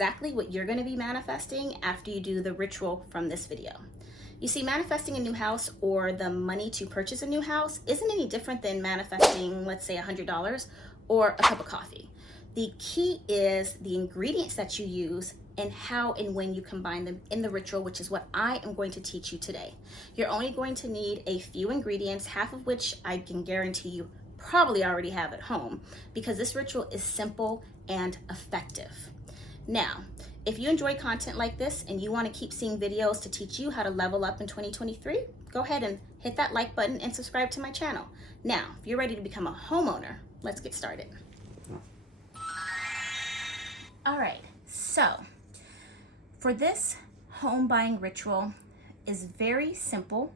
exactly what you're going to be manifesting after you do the ritual from this video. You see, manifesting a new house or the money to purchase a new house isn't any different than manifesting, let's say, $100 or a cup of coffee. The key is the ingredients that you use and how and when you combine them in the ritual, which is what I am going to teach you today. You're only going to need a few ingredients, half of which I can guarantee you probably already have at home, because this ritual is simple and effective. Now, if you enjoy content like this and you want to keep seeing videos to teach you how to level up in 2023, go ahead and hit that like button and subscribe to my channel. Now, if you're ready to become a homeowner, let's get started. All right, so for this home buying ritual is very simple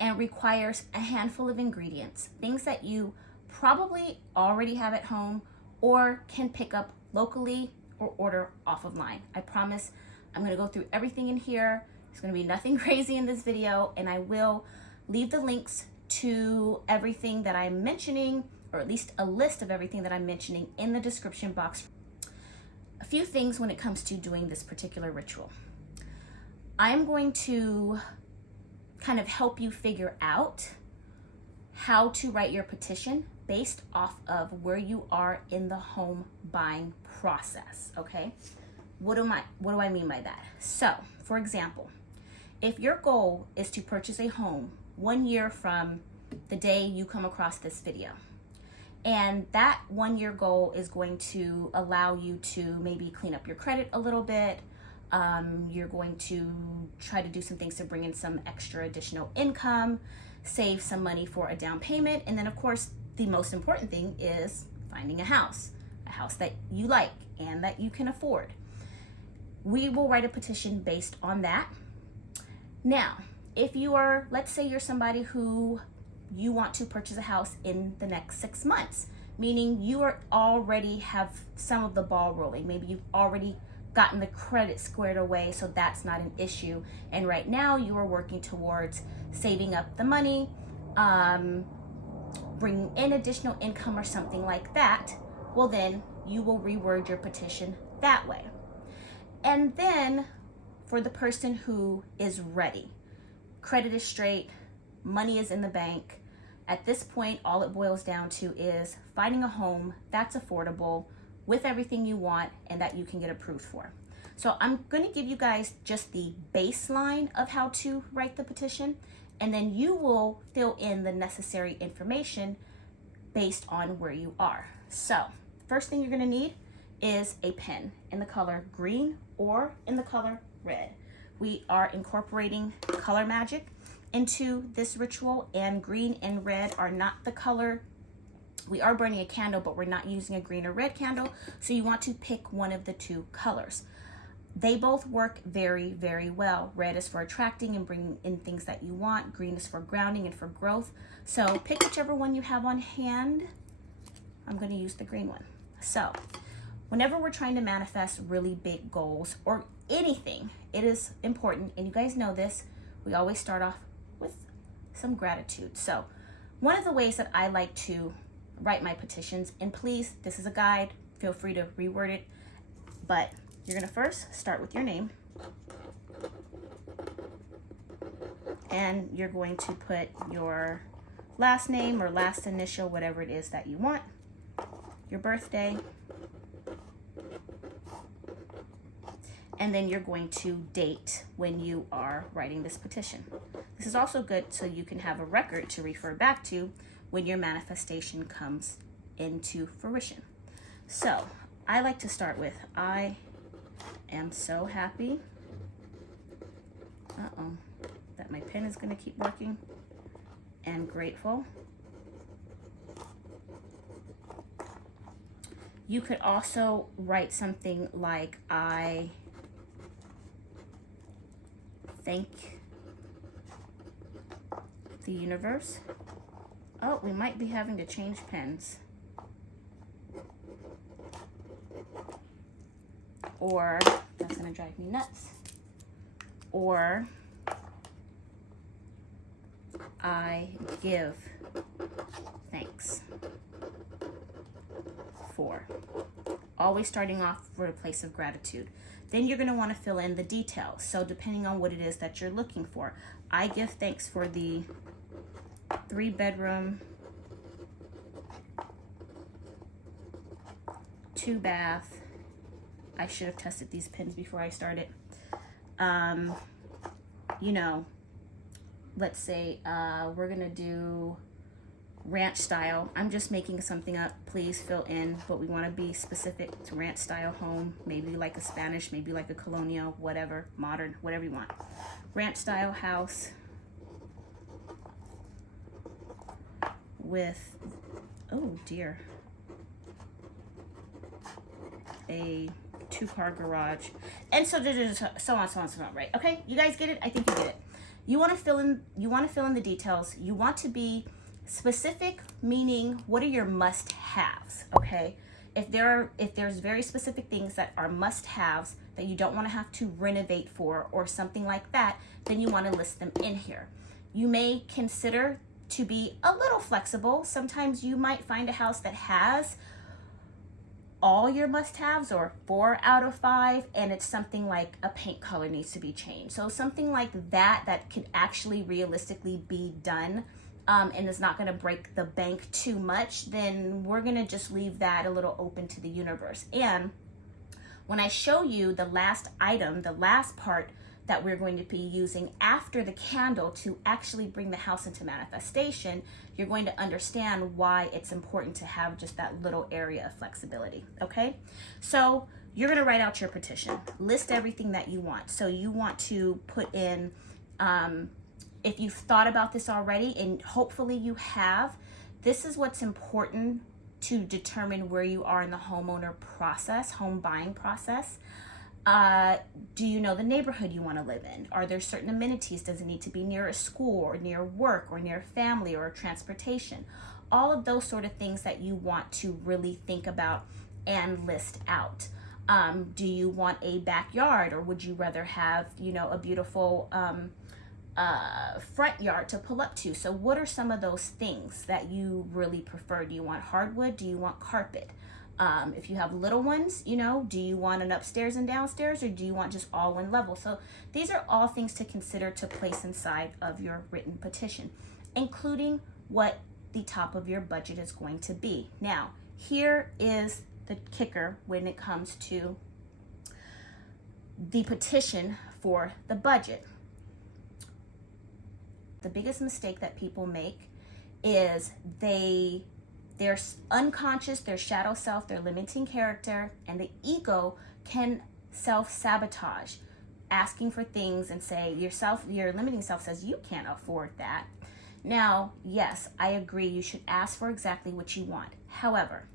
and requires a handful of ingredients, things that you probably already have at home or can pick up locally or order off of line. I promise I'm going to go through everything in here. There's going to be nothing crazy in this video, and I will leave the links to everything that I'm mentioning, or at least a list of everything that I'm mentioning, in the description box. A few things when it comes to doing this particular ritual. I'm going to kind of help you figure out how to write your petition based off of where you are in the home buying process, okay? What do I mean by that? So, for example, if your goal is to purchase a home 1 year from the day you come across this video, and that 1 year goal is going to allow you to maybe clean up your credit a little bit, you're going to try to do some things to bring in some extra additional income, save some money for a down payment, and then of course the most important thing is finding a house that you like and that you can afford. We will write a petition based on that. Now, if you are, let's say you're somebody who you want to purchase a house in the next 6 months, meaning you are already have some of the ball rolling. Maybe you've already gotten the credit squared away, so that's not an issue. And right now you are working towards saving up the money, bringing in additional income or something like that. Well, then you will reword your petition that way. And then for the person who is ready, credit is straight, money is in the bank. At this point, all it boils down to is finding a home that's affordable with everything you want and that you can get approved for. So I'm going to give you guys just the baseline of how to write the petition, and then you will fill in the necessary information based on where you are. So first thing you're going to need is a pen in the color green or in the color red. We are incorporating color magic into this ritual, and green and red are not the color. We are burning a candle, but we're not using a green or red candle, so you want to pick one of the two colors. They both work very, very well. Red is for attracting and bringing in things that you want. Green is for grounding and for growth. So pick whichever one you have on hand. I'm going to use the green one. So whenever we're trying to manifest really big goals or anything, it is important, and you guys know this, we always start off with some gratitude. So one of the ways that I like to write my petitions, and please, this is a guide, feel free to reword it, but you're gonna first start with your name, and you're going to put your last name or last initial, whatever it is that you want, your birthday, and then you're going to date when you are writing this petition. This is also good so you can have a record to refer back to when your manifestation comes into fruition. So I like to start with, I am so happy that my pen is going to keep working, and grateful. You could also write something like, I thank the universe. Oh, we might be having to change pens. Or, that's gonna drive me nuts. Or, I give thanks. for. Always starting off for a place of gratitude. Then you're going to want to fill in the details. So depending on what it is that you're looking for, I give thanks for the 3-bedroom, 2-bath. I should have tested these pins before I started. You know, let's say we're gonna do ranch style. I'm just making something up. Please fill in, but we want to be specific to ranch style home. Maybe like a Spanish, maybe like a colonial, whatever, modern, whatever you want. Ranch style house with, oh dear, a 2-car garage, and so on, right? Okay, you guys get it? I think you get it. You want to fill in. You want to fill in the details. You want to be specific, meaning what are your must-haves? Okay, if there's very specific things that are must-haves that you don't want to have to renovate for or something like that, then you want to list them in here. You may consider to be a little flexible. Sometimes you might find a house that has all your must-haves or 4 out of 5, and it's something like a paint color needs to be changed. So something like that could actually realistically be done, and is not going to break the bank too much, then we're going to just leave that a little open to the universe. And when I show you the last item, the last part that we're going to be using after the candle to actually bring the house into manifestation, you're going to understand why it's important to have just that little area of flexibility, okay? So you're gonna write out your petition, list everything that you want. So you want to put in, if you've thought about this already, and hopefully you have, this is what's important to determine where you are in the homeowner process, home buying process. Do you know the neighborhood you want to live in? Are there certain amenities? Does it need to be near a school or near work or near family or transportation? All of those sort of things that you want to really think about and list out. Do you want a backyard, or would you rather have, you know, a beautiful front yard to pull up to? So what are some of those things that you really prefer? Do you want hardwood? Do you want carpet? If you have little ones, you know, do you want an upstairs and downstairs, or do you want just all one level? So these are all things to consider to place inside of your written petition, including what the top of your budget is going to be. Now, here is the kicker when it comes to the petition for the budget. The biggest mistake that people make is they're unconscious, their shadow self, their limiting character, and the ego can self-sabotage, asking for things and say your limiting self says you can't afford that. Now, yes, I agree, you should ask for exactly what you want. However,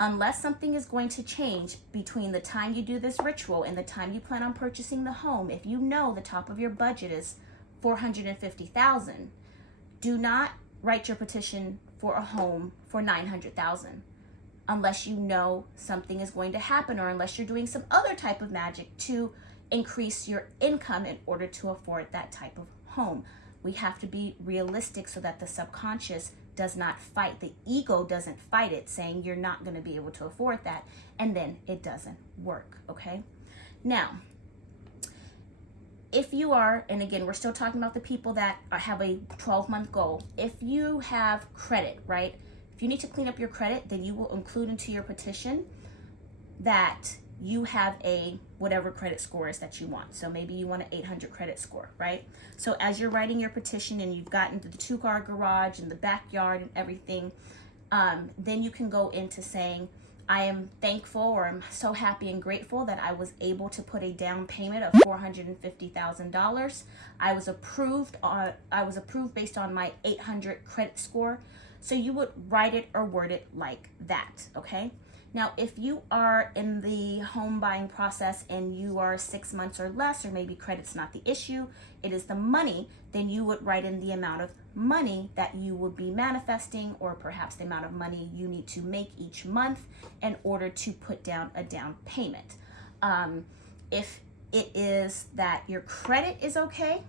unless something is going to change between the time you do this ritual and the time you plan on purchasing the home, if you know the top of your budget is $450,000, do not write your petition for a home for $900,000 unless you know something is going to happen, or unless you're doing some other type of magic to increase your income in order to afford that type of home. We have to be realistic so that the subconscious does not fight. The ego doesn't fight it, saying you're not going to be able to afford that, and then it doesn't work, okay? Now, if you are, and again, we're still talking about the people that have a 12-month goal. If you have credit, right? If you need to clean up your credit, then you will include into your petition that you have a whatever credit score is that you want. So maybe you want an 800 credit score, right? So as you're writing your petition and you've gotten to the 2-car garage and the backyard and everything, then you can go into saying, I am thankful, or I'm so happy and grateful that I was able to put a down payment of $450,000. I was approved based on my 800 credit score. So you would write it or word it like that, okay? Now, if you are in the home buying process and you are 6 months or less, or maybe credit's not the issue, it is the money, then you would write in the amount of money that you would be manifesting, or perhaps the amount of money you need to make each month in order to put down a down payment. If it is that your credit is okay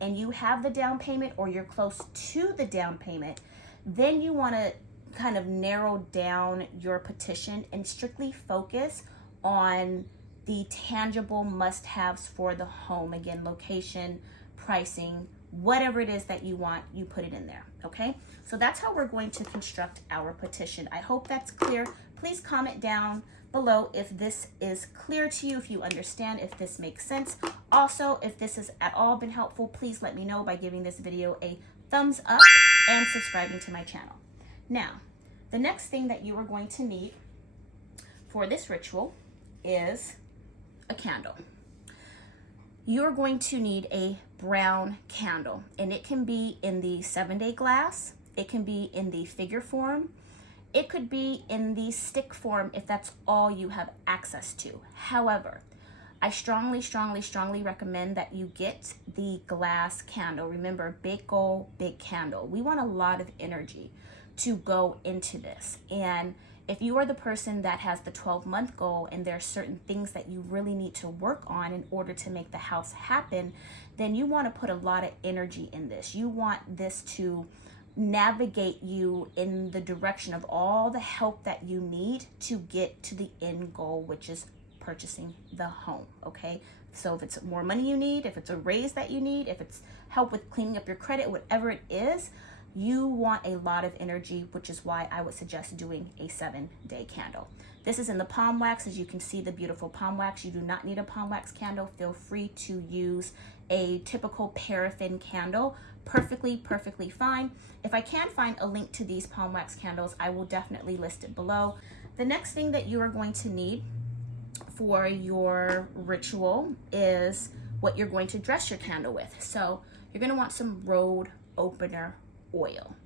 and you have the down payment, or you're close to the down payment, then you want to kind of narrow down your petition and strictly focus on the tangible must-haves for the home. Again, location, pricing, whatever it is that you want, you put it in there, okay? So that's how we're going to construct our petition. I hope that's clear. Please comment down below if this is clear to you, if you understand, if this makes sense. Also, if this has at all been helpful, please let me know by giving this video a thumbs up and subscribing to my channel. Now, the next thing that you are going to need for this ritual is a candle. You're going to need a brown candle, and it can be in the 7-day glass, it can be in the figure form, it could be in the stick form if that's all you have access to. However, I strongly recommend that you get the glass candle. Remember, big goal, big candle. We want a lot of energy to go into this. And if you are the person that has the 12-month goal and there are certain things that you really need to work on in order to make the house happen, then you want to put a lot of energy in this. You want this to navigate you in the direction of all the help that you need to get to the end goal, which is purchasing the home, okay? So if it's more money you need, if it's a raise that you need, if it's help with cleaning up your credit, whatever it is, you want a lot of energy, which is why I would suggest doing a 7-day candle. This is in the palm wax. As you can see, the beautiful palm wax. You do not need a palm wax candle. Feel free to use a typical paraffin candle. Perfectly fine. If I can find a link to these palm wax candles, I will definitely list it below. The next thing that you are going to need for your ritual is what you're going to dress your candle with. So you're going to want some road opener oil.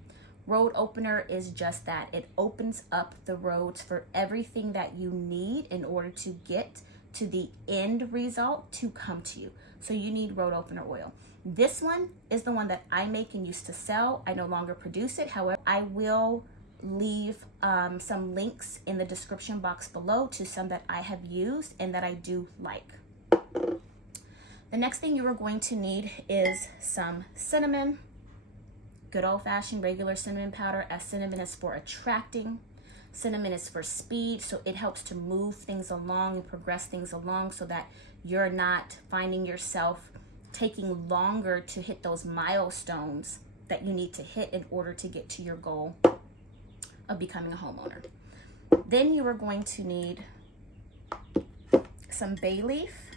Road opener is just that. It opens up the roads for everything that you need in order to get to the end result to come to you. So you need road opener oil. This one is the one that I make and used to sell. I no longer produce it. However, I will leave some links in the description box below to some that I have used and that I do like. The next thing you are going to need is some cinnamon. Good old-fashioned regular cinnamon powder, as cinnamon is for attracting. Cinnamon is for speed, so it helps to move things along and progress things along so that you're not finding yourself taking longer to hit those milestones that you need to hit in order to get to your goal of becoming a homeowner. Then you are going to need some bay leaf.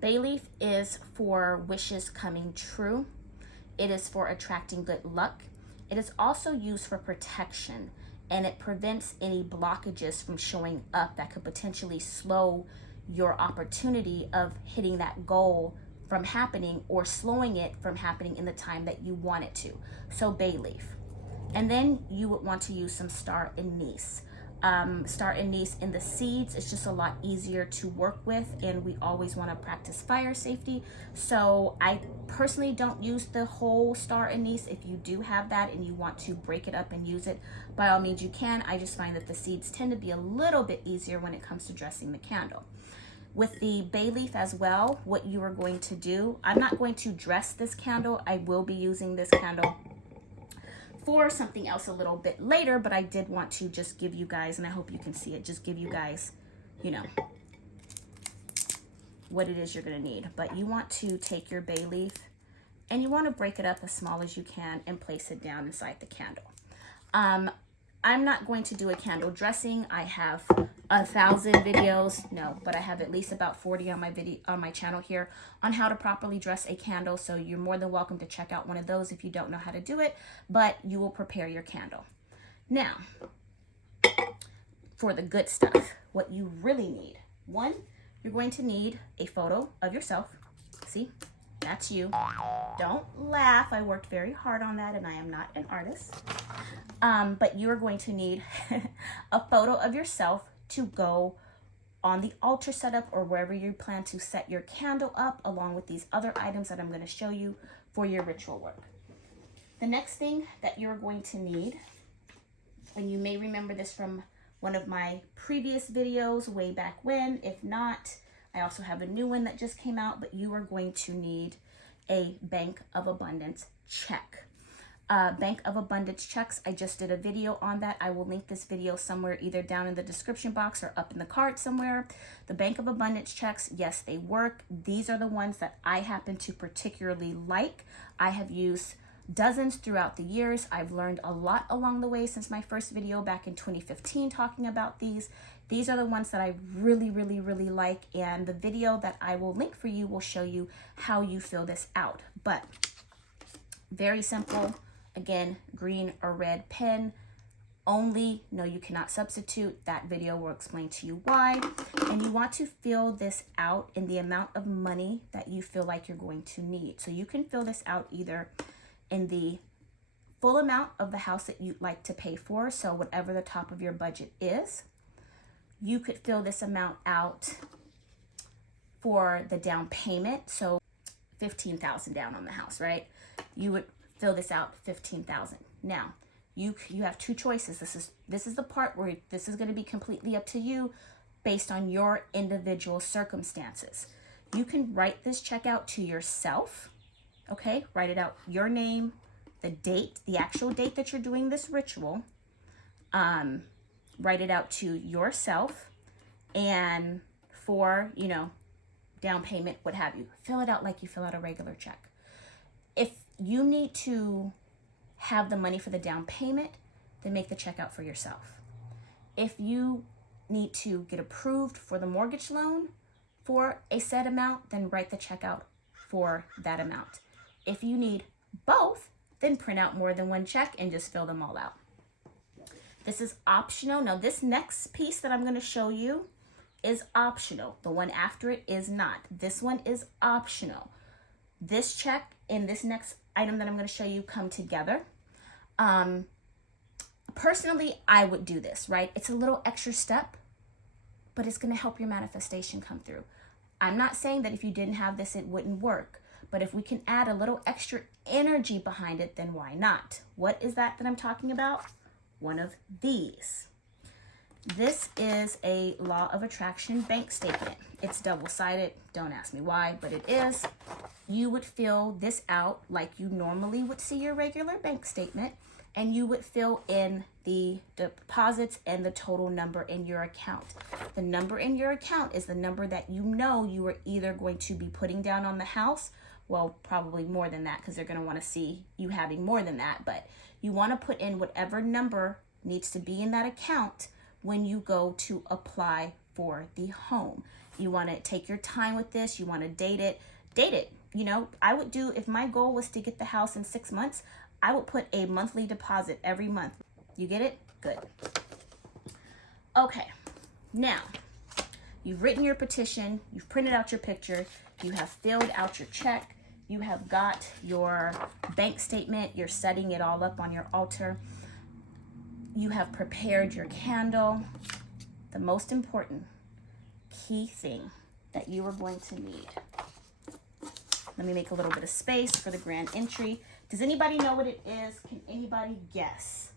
Bay leaf is for wishes coming true. It is for attracting good luck. It is also used for protection, and it prevents any blockages from showing up that could potentially slow your opportunity of hitting that goal from happening or slowing it from happening in the time that you want it to. So bay leaf. And then you would want to use some star anise. Star anise in the seeds is just a lot easier to work with, and we always want to practice fire safety. So I personally don't use the whole star anise. If you do have that and you want to break it up and use it, by all means you can. I just find that the seeds tend to be a little bit easier when it comes to dressing the candle. With the bay leaf as well, what you are going to do, I'm not going to dress this candle. I will be using this candle for something else a little bit later, but I did want to just give you guys, and I hope you can see it, just give you guys, you know, what it is you're gonna need. But you want to take your bay leaf and you want to break it up as small as you can and place it down inside the candle. I'm not going to do a candle dressing. I have 1,000 videos, no, but I have at least about 40 on my channel here on how to properly dress a candle. So you're more than welcome to check out one of those if you don't know how to do it, but you will prepare your candle. Now, for the good stuff, what you really need. One, you're going to need a photo of yourself. See, that's you. Don't laugh. I worked very hard on that and I am not an artist. But you are going to need a photo of yourself to go on the altar setup or wherever you plan to set your candle up, along with these other items that I'm going to show you for your ritual work. The next thing that you're going to need, and you may remember this from one of my previous videos way back when, if not, I also have a new one that just came out, but you are going to need a Bank of Abundance check. Bank of Abundance checks, I just did a video on that. I will link this video somewhere, either down in the description box or up in the card somewhere. The Bank of Abundance checks, yes, they work. These are the ones that I happen to particularly like. I have used dozens throughout the years. I've learned a lot along the way since my first video back in 2015 talking about these. These are the ones that I really, really, really like, and the video that I will link for you will show you how you fill this out. But very simple. Again, green or red pen only. No, you cannot substitute. That video will explain to you why. And you want to fill this out in the amount of money that you feel like you're going to need. So you can fill this out either in the full amount of the house that you'd like to pay for. So whatever the top of your budget is, you could fill this amount out for the down payment. So $15,000 down on the house, right? You would fill this out $15,000. Now, you have two choices. This is the part where this is going to be completely up to you based on your individual circumstances. You can write this check out to yourself. Okay, write it out, your name, the date, the actual date that you're doing this ritual. Write it out to yourself, and for, down payment, what have you. Fill it out like you fill out a regular check. If you need to have the money for the down payment, then make the check out for yourself. If you need to get approved for the mortgage loan for a set amount, then write the check out for that amount. If you need both, then print out more than one check and just fill them all out. This is optional. Now, this next piece that I'm going to show you is optional. The one after it is not. This one is optional. This check and this next item that I'm going to show you come together. Personally, I would do this, right? It's a little extra step, but it's going to help your manifestation come through. I'm not saying that if you didn't have this, it wouldn't work. But if we can add a little extra energy behind it, then why not? What is that I'm talking about? One of these. This is a Law of Attraction bank statement. It's double-sided. Don't ask me why, but it is. You would fill this out like you normally would see your regular bank statement, and you would fill in the deposits and the total number in your account. The number in your account is the number that you are either going to be putting down on the house. Well, probably more than that, because they're going to want to see you having more than that. But you want to put in whatever number needs to be in that account when you go to apply for the home. You want to take your time with this. You want to date it. I would do, if my goal was to get the house in 6 months, I would put a monthly deposit every month. You get it? Good. Okay. Now, you've written your petition. You've printed out your picture. You have filled out your check. You have got your bank statement. You're setting it all up on your altar. You have prepared your candle. The most important key thing that you are going to need. Let me make a little bit of space for the grand entry. Does anybody know what it is? Can anybody guess?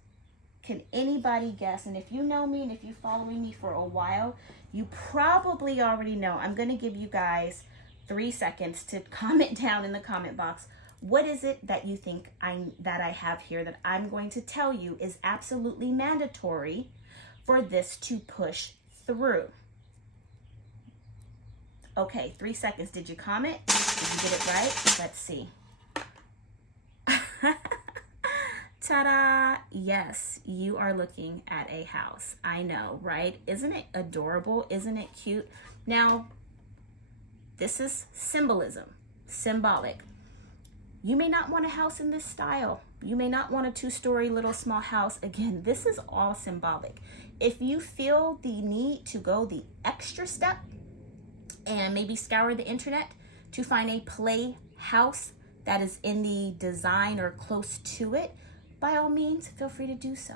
Can anybody guess? And if you know me and if you're following me for a while, you probably already know. I'm going to give you guys 3 seconds to comment down in the comment box. What is it that you think that I have here that I'm going to tell you is absolutely mandatory for this to push through? Okay, 3 seconds. Did you comment? Did you get it right? Let's see. Ta-da! Yes, you are looking at a house. I know, right? Isn't it adorable? Isn't it cute? Now, this is symbolism, symbolic. You may not want a house in this style. You may not want a 2-story little small house. Again, this is all symbolic. If you feel the need to go the extra step and maybe scour the internet to find a play house that is in the design or close to it, by all means, feel free to do so.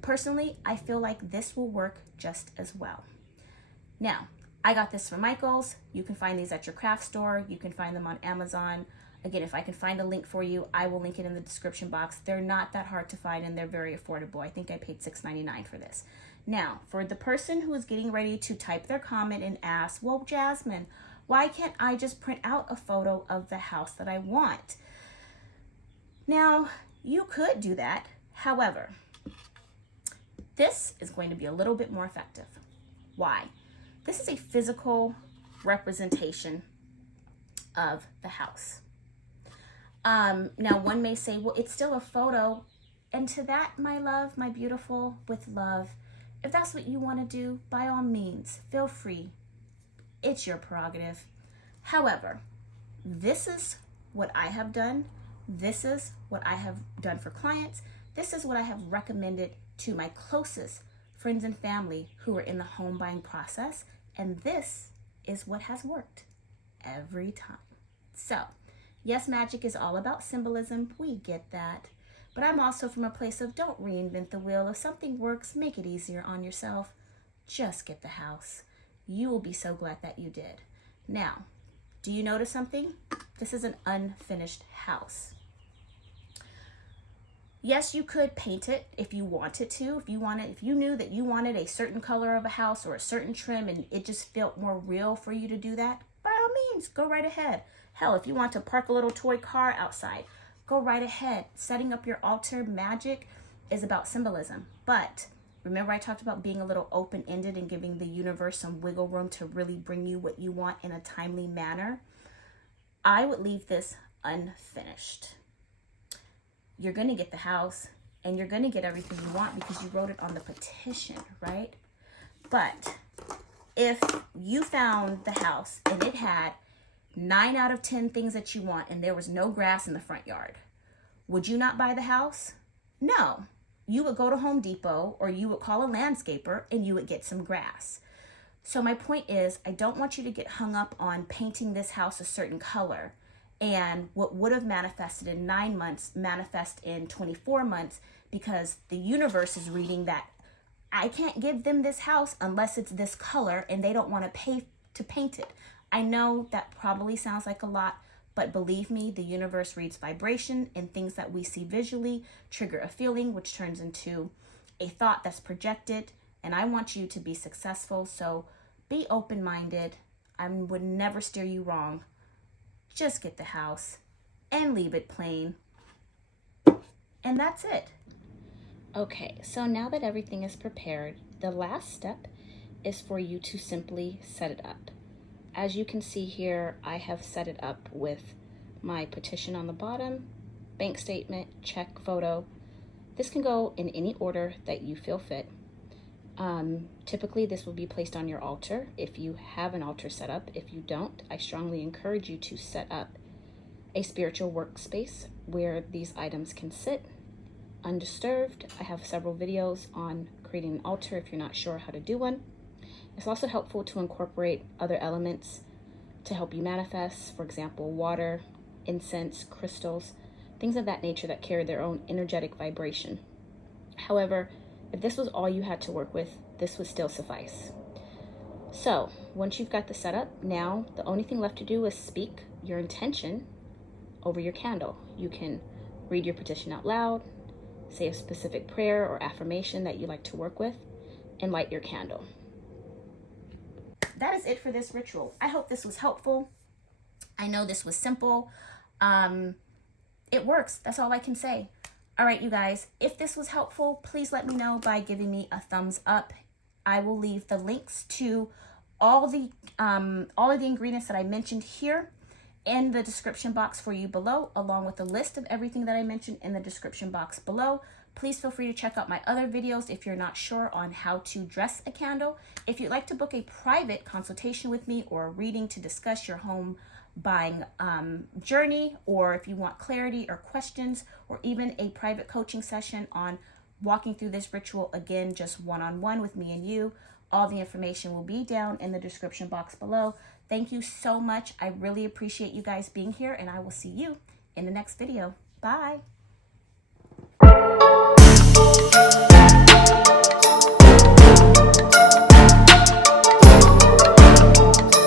Personally, I feel like this will work just as well. Now, I got this from Michael's. You can find these at your craft store. You can find them on Amazon. Again, if I can find a link for you, I will link it in the description box. They're not that hard to find and they're very affordable. I think I paid $6.99 for this. Now, for the person who is getting ready to type their comment and ask, well, Jasmine, why can't I just print out a photo of the house that I want? Now, you could do that. However, this is going to be a little bit more effective. Why? This is a physical representation of the house. Now one may say, well, it's still a photo. And to that, my love, my beautiful, with love, if that's what you want to do, by all means, feel free. It's your prerogative. However, this is what I have done. This is what I have done for clients. This is what I have recommended to my closest friends and family who are in the home buying process. And this is what has worked every time. So, yes, magic is all about symbolism. We get that. But I'm also from a place of don't reinvent the wheel. If something works, make it easier on yourself. Just get the house. You will be so glad that you did. Now, do you notice something? This is an unfinished house. Yes, you could paint it if you wanted to. If you knew that you wanted a certain color of a house or a certain trim and it just felt more real for you to do that, by all means, go right ahead. Hell, if you want to park a little toy car outside, go right ahead. Setting up your altar, magic is about symbolism. But remember I talked about being a little open-ended and giving the universe some wiggle room to really bring you what you want in a timely manner? I would leave this unfinished. You're going to get the house and you're going to get everything you want because you wrote it on the petition, right? But if you found the house and it had 9 out of 10 things that you want and there was no grass in the front yard, would you not buy the house? No. You would go to Home Depot or you would call a landscaper and you would get some grass. So my point is, I don't want you to get hung up on painting this house a certain color and what would have manifested in 9 months manifest in 24 months because the universe is reading that I can't give them this house unless it's this color and they don't want to pay to paint it. I know that probably sounds like a lot, but believe me, the universe reads vibration and things that we see visually trigger a feeling, which turns into a thought that's projected. And I want you to be successful. So be open-minded. I would never steer you wrong. Just get the house and leave it plain. And that's it. Okay, so now that everything is prepared, the last step is for you to simply set it up. As you can see here, I have set it up with my petition on the bottom, bank statement, check, photo. This can go in any order that you feel fit. Typically, this will be placed on your altar if you have an altar set up. If you don't, I strongly encourage you to set up a spiritual workspace where these items can sit undisturbed. I have several videos on creating an altar if you're not sure how to do one. It's also helpful to incorporate other elements to help you manifest, for example, water, incense, crystals, things of that nature that carry their own energetic vibration. However, if this was all you had to work with, this would still suffice. So once you've got the setup, now the only thing left to do is speak your intention over your candle. You can read your petition out loud, say a specific prayer or affirmation that you like to work with, and light your candle. That is it for this ritual. I hope this was helpful. I know this was simple. It works. That's all I can say. All right, you guys, if this was helpful, please let me know by giving me a thumbs up. I will leave the links to all of the ingredients that I mentioned here in the description box for you below, along with a list of everything that I mentioned in the description box below. Please feel free to check out my other videos if you're not sure on how to dress a candle. If you'd like to book a private consultation with me or a reading to discuss your home buying journey, or if you want clarity or questions, or even a private coaching session on walking through this ritual, again, just one-on-one with me and you, all the information will be down in the description box below. Thank you so much. I really appreciate you guys being here, and I will see you in the next video. Bye.